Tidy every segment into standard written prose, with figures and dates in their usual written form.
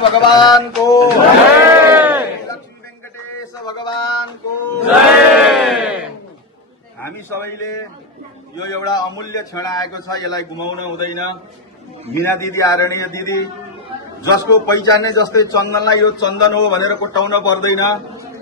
भगवान को लक्ष्मी वेंकटेश भगवान को हामी सबैले यो एउटा अमूल्य क्षण आएको छ, यसलाई गुमाउन हुँदैन। मीना दिदी आदरणीय दिदी जसको पहिचान नै जस्तै चन्दनलाई यो चन्दन हो भनेर कोट्टाउन पर्दैन।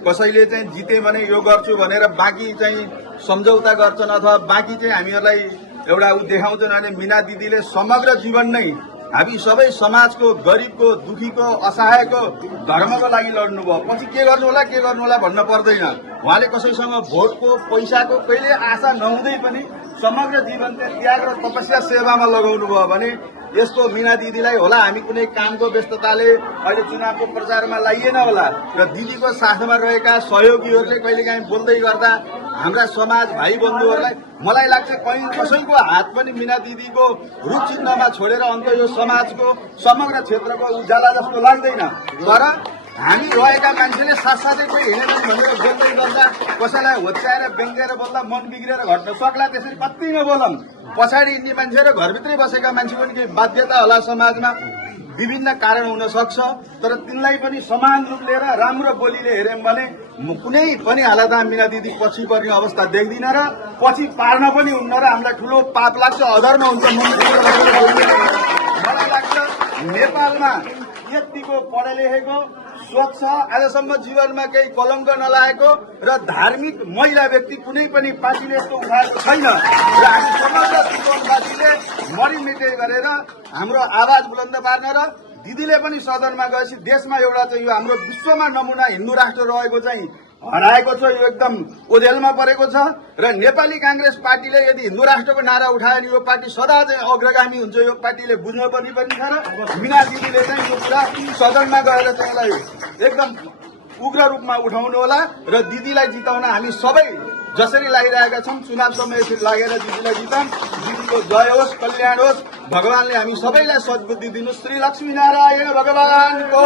कसैले चाहिँ जिते भने यो गर्छु भनेर बाँकी चाहिँ सम्झौता गर्छन् अथवा बाँकी चाहिँ हामीहरूलाई एउटा देखाउँछन् भने मीना दिदीले समग्र जीवन नै हामी सबै समाजको, गरिबको, दुखीको, असहायको, धर्मको लागि लड्नुभयो। पछि के गर्नु होला भन्न पर्दैन। उहाँले कसैसँग भोटको, पैसाको कहिले आशा नहुँदै पनि समग्र जीवन चाहिँ त्याग र तपस्या सेवामा लगाउनु भयो भने यसको मीना दिदीलाई होला हामी कुनै कामको व्यस्तताले अहिले चुनावको प्रचारमा लागिएन होला र दिदीको साथमा रहेका सहयोगीहरूले कहिलेकाहीँ बोल्दै गर्दा हाम्रा समाज भाइ बन्धुहरूलाई मलाई लाग्छ कहीँ कसैको हात पनि मीना दिदीको रूप चिन्हमा छोडेर अन्त यो समाजको समग्र क्षेत्रको उज्याला जस्तो लाग्दैन। तर हामी रहेका मान्छेले साथसाथै कोही हिँडेन भनेर बोल्दै गर्दा कसैलाई होच्याएर व्यङ्ग्याएर बोल्दा मन बिग्रेर घट्न सक्ला। त्यसरी कति नबोलौँ, पछाडि हिँड्ने मान्छे र घरभित्रै बसेका मान्छे पनि केही बाध्यता होला, समाजमा विभिन्न कारण हुन सक्छ। तर तिनलाई पनि समान रूप लिएर राम्रो बोलीले हेर्यौँ भने कुनै पनि हालतमा मीना दिदी पछि पर्ने अवस्था देख्दिन र पछि पार्न पनि हुन्न र हामीलाई ठुलो पाप लाग्छ, अधर्म हुन्छ। मलाई लाग्छ नेपालमा यतिको पढे लेखेको, स्वच्छ, आजसम्म जीवनमा केही कलङ्क नलागेको र धार्मिक महिला व्यक्ति कुनै पनि पार्टीले यस्तो उठाएको छैन र हामी समग्र चितवनवासीले मरिमिटे गरेर हाम्रो आवाज बुलन्द पार्न र दिदीले पनि सदनमा गएपछि देशमा एउटा चाहिँ यो हाम्रो विश्वमा नमुना हिन्दू राष्ट्र रहेको चाहिँ हराएको छ, यो एकदम ओझेलमा परेको छ। र नेपाली कांग्रेस पार्टीले यदि हिन्दू राष्ट्रको नारा उठायो भने यो पार्टी सदा चाहिँ अग्रगामी हुन्छ। यो पार्टीले बुझ्नुपर्ने पनि छ र मीना दिदीले चाहिँ यो कुरा सदनमा गएर चाहिँ यसलाई एकदम उग्र रूपमा उठाउनु होला र दिदीलाई जिताउन हामी सबै जसरी लागिरहेका छौँ चुनाव समय यसरी लागेर दिदीलाई जिताउँ। दिदीको जय होस्, कल्याण होस्। भगवानले हामी सबैलाई सद्बुद्धि दिनु। श्री लक्ष्मी नारायण भगवानको